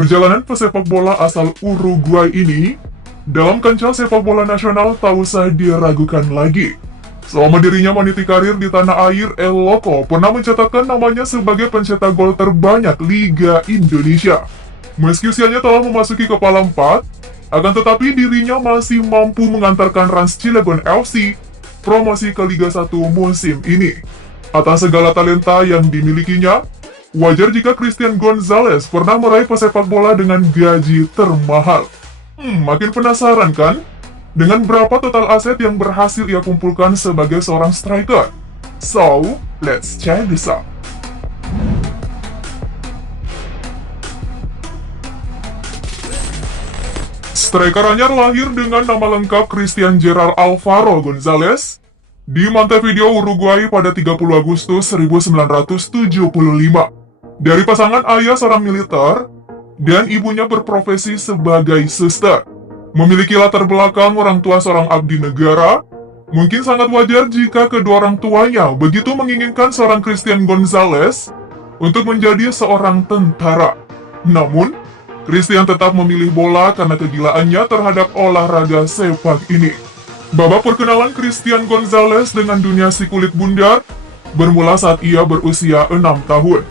Perjalanan pesepak bola asal Uruguay ini dalam kancah sepak bola nasional tak usah diragukan lagi. Selama dirinya meniti karir di tanah air, El Loco pernah mencatatkan namanya sebagai pencetak gol terbanyak Liga Indonesia. Meski usianya telah memasuki kepala 4, akan tetapi dirinya masih mampu mengantarkan Rans Cilegon FC promosi ke Liga 1 musim ini. Atas segala talenta yang dimilikinya, wajar jika Christian Gonzalez pernah meraih pesepak bola dengan gaji termahal. Makin penasaran kan? Dengan berapa total aset yang berhasil ia kumpulkan sebagai seorang striker? So, let's check this out. Striker anyar lahir dengan nama lengkap Christian Gerard Alvaro Gonzalez di Montevideo, Uruguay pada 30 Agustus 1975. Dari pasangan ayah seorang militer dan ibunya berprofesi sebagai suster. Memiliki latar belakang orang tua seorang abdi negara, mungkin sangat wajar jika kedua orang tuanya begitu menginginkan seorang Christian Gonzalez untuk menjadi seorang tentara. Namun, Christian tetap memilih bola karena kegilaannya terhadap olahraga sepak ini. Babak perkenalan Christian Gonzalez dengan dunia si kulit bundar bermula saat ia berusia 6 tahun.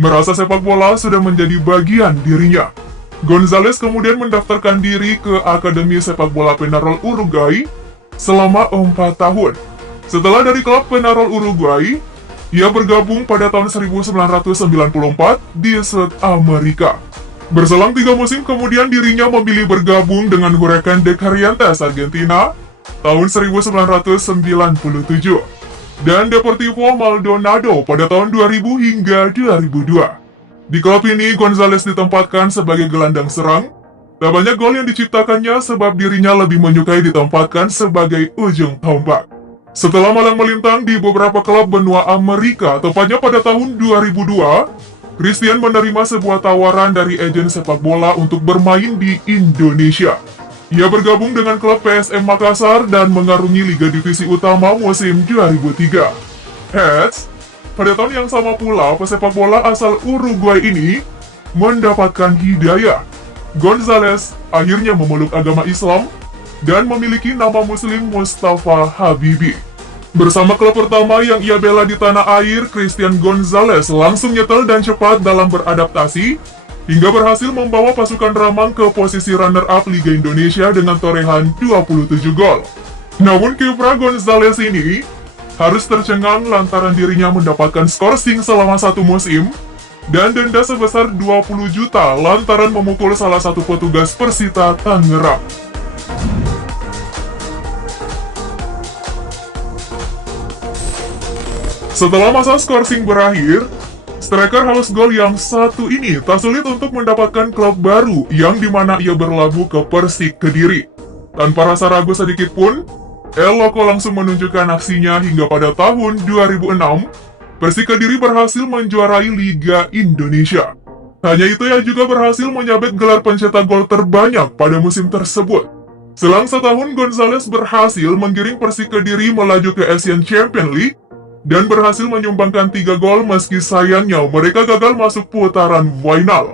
Merasa sepak bola sudah menjadi bagian dirinya. Gonzalez kemudian mendaftarkan diri ke Akademi Sepak Bola Peñarol Uruguay selama 4 tahun. Setelah dari klub Peñarol Uruguay, ia bergabung pada tahun 1994 di South America. Berselang 3 musim kemudian dirinya memilih bergabung dengan Huracán de Corrientes Argentina tahun 1997 dan Deportivo Maldonado pada tahun 2000 hingga 2002. Di klub ini, Gonzalez ditempatkan sebagai gelandang serang. Tak banyak gol yang diciptakannya sebab dirinya lebih menyukai ditempatkan sebagai ujung tombak. Setelah malang melintang di beberapa klub benua Amerika, tepatnya pada tahun 2002, Christian menerima sebuah tawaran dari agen sepak bola untuk bermain di Indonesia. Ia bergabung dengan klub PSM Makassar dan mengarungi Liga Divisi Utama musim 2003. Pada tahun yang sama pula, pesepak bola asal Uruguay ini mendapatkan hidayah. Gonzalez akhirnya memeluk agama Islam dan memiliki nama muslim Mustafa Habibi. Bersama klub pertama yang ia bela di tanah air, Christian Gonzalez langsung nyetel dan cepat dalam beradaptasi, hingga berhasil membawa pasukan Ramang ke posisi runner-up Liga Indonesia dengan torehan 27 gol. Namun kiprah Gonzalez ini harus tercengang lantaran dirinya mendapatkan skorsing selama 1 musim dan denda sebesar 20 juta lantaran memukul salah satu petugas Persita Tangerang. Setelah masa skorsing berakhir, striker haus gol yang satu ini tak sulit untuk mendapatkan klub baru yang dimana ia berlabuh ke Persik Kediri. Tanpa rasa ragu sedikit pun, El Loco langsung menunjukkan aksinya hingga pada tahun 2006, Persik Kediri berhasil menjuarai Liga Indonesia. Hanya itu, ia juga berhasil menyabet gelar pencetak gol terbanyak pada musim tersebut. Selang setahun, Gonzalez berhasil menggiring Persik Kediri melaju ke Asian Champions League dan berhasil menyumbangkan 3 gol meski sayangnya mereka gagal masuk putaran final.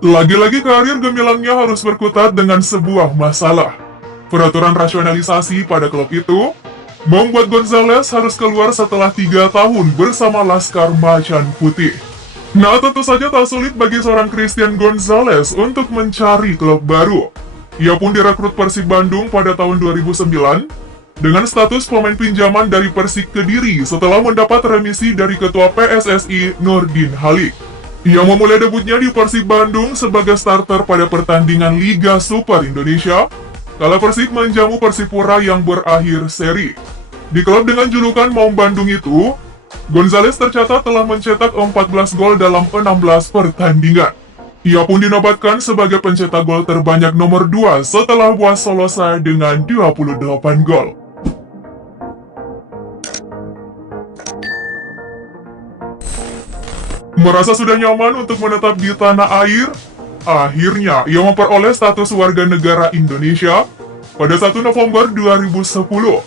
Lagi-lagi karir gemilangnya harus berkutat dengan sebuah masalah. Peraturan rasionalisasi pada klub itu membuat Gonzalez harus keluar setelah 3 tahun bersama Laskar Macan Putih. Nah, tentu saja tak sulit bagi seorang Christian Gonzalez untuk mencari klub baru. Ia pun direkrut Persib Bandung pada tahun 2009 dengan status pemain pinjaman dari Persik Kediri setelah mendapat remisi dari Ketua PSSI Nurdin Halid. Ia memulai debutnya di Persib Bandung sebagai starter pada pertandingan Liga Super Indonesia kala Persik menjamu Persipura yang berakhir seri. Di klub dengan julukan Maung Bandung itu, Gonzalez tercatat telah mencetak 14 gol dalam 16 pertandingan. Ia pun dinobatkan sebagai pencetak gol terbanyak nomor 2 setelah Buas Solosa dengan 28 gol. Merasa sudah nyaman untuk menetap di tanah air, akhirnya ia memperoleh status warga negara Indonesia pada 1 November 2010.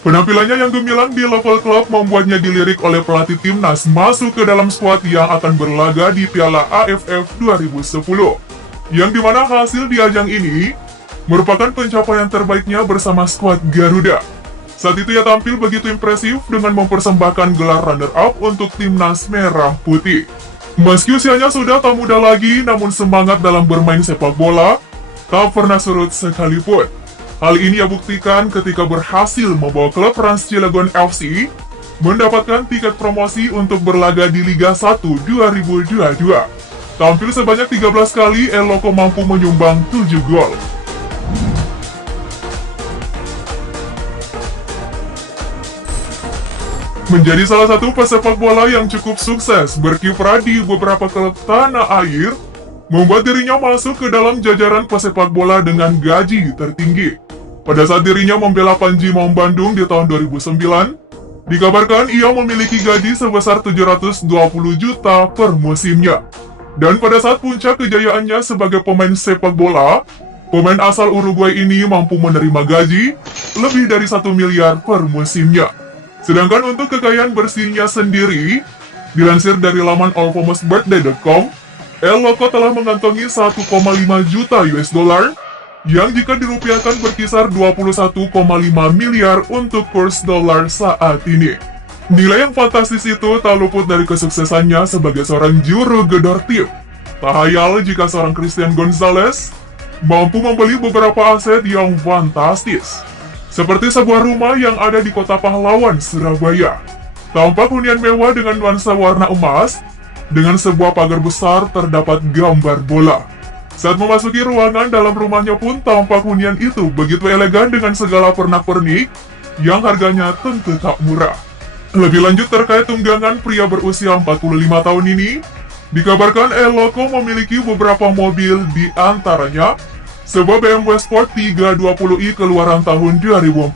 Penampilannya yang gemilang di level klub membuatnya dilirik oleh pelatih timnas masuk ke dalam skuad yang akan berlaga di Piala AFF 2010. yang dimana hasil di ajang ini merupakan pencapaian terbaiknya bersama skuad Garuda. Saat itu ia tampil begitu impresif dengan mempersembahkan gelar runner-up untuk timnas merah putih. Meski usianya sudah tak muda lagi, namun semangat dalam bermain sepak bola tak pernah surut sekalipun. Hal ini ia buktikan ketika berhasil membawa klub Rans Cilegon FC mendapatkan tiket promosi untuk berlaga di Liga 1 2022. Tampil sebanyak 13 kali, El Loco mampu menyumbang 7 gol. Menjadi salah satu pesepak bola yang cukup sukses berkiprah di beberapa klub tanah air, membuat dirinya masuk ke dalam jajaran pesepak bola dengan gaji tertinggi. Pada saat dirinya membela Panji Maung Bandung di tahun 2009, dikabarkan ia memiliki gaji sebesar 720 juta per musimnya. Dan pada saat puncak kejayaannya sebagai pemain sepak bola, pemain asal Uruguay ini mampu menerima gaji lebih dari 1 miliar per musimnya. Sedangkan untuk kekayaan bersihnya sendiri, dilansir dari laman alfamousbirthday.com, El Loco telah mengantongi 1,5 juta US dollar, yang jika dirupiahkan berkisar 21,5 miliar untuk kurs dolar saat ini. Nilai yang fantastis itu tak luput dari kesuksesannya sebagai seorang juru gedor tim. Tak hayal jika seorang Christian Gonzalez mampu membeli beberapa aset yang fantastis, seperti sebuah rumah yang ada di kota pahlawan, Surabaya. Tampak hunian mewah dengan nuansa warna emas, dengan sebuah pagar besar terdapat gambar bola. Saat memasuki ruangan dalam rumahnya pun tampak hunian itu begitu elegan dengan segala pernak-pernik yang harganya tentu tak murah. Lebih lanjut terkait tunggangan pria berusia 45 tahun ini, dikabarkan El Loco memiliki beberapa mobil, di antaranya sebuah BMW Sport 320i keluaran tahun 2014.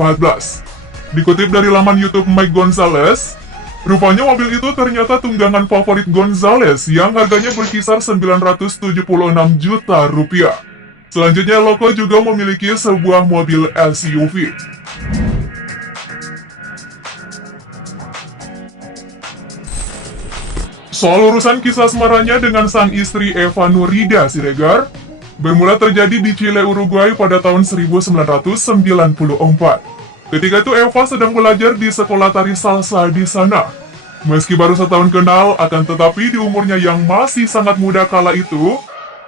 Dikutip dari laman YouTube Mike Gonzalez, rupanya mobil itu ternyata tunggangan favorit Gonzalez yang harganya berkisar 976 juta rupiah. Selanjutnya El Loco juga memiliki sebuah mobil SUV. Soal urusan kisah asmaranya dengan sang istri Eva Nurida Siregar bermula terjadi di Chile, Uruguay pada tahun 1994. Ketika itu Eva sedang belajar di sekolah tari salsa di sana. Meski baru setahun kenal, akan tetapi di umurnya yang masih sangat muda kala itu,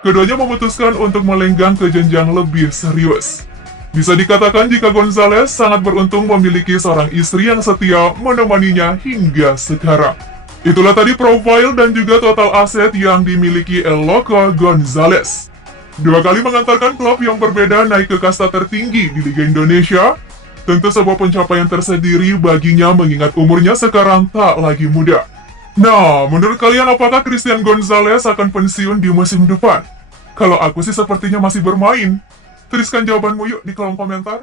keduanya memutuskan untuk melenggang ke jenjang lebih serius. Bisa dikatakan jika Gonzalez sangat beruntung memiliki seorang istri yang setia menemaninya hingga sekarang. Itulah tadi profil dan juga total aset yang dimiliki El Loco Gonzalez. 2 kali mengantarkan klub yang berbeda naik ke kasta tertinggi di Liga Indonesia. Tentu sebuah pencapaian tersendiri baginya mengingat umurnya sekarang tak lagi muda. Nah, menurut kalian apakah Christian Gonzalez akan pensiun di musim depan? Kalau aku sih sepertinya masih bermain. Tuliskan jawabanmu yuk di kolom komentar.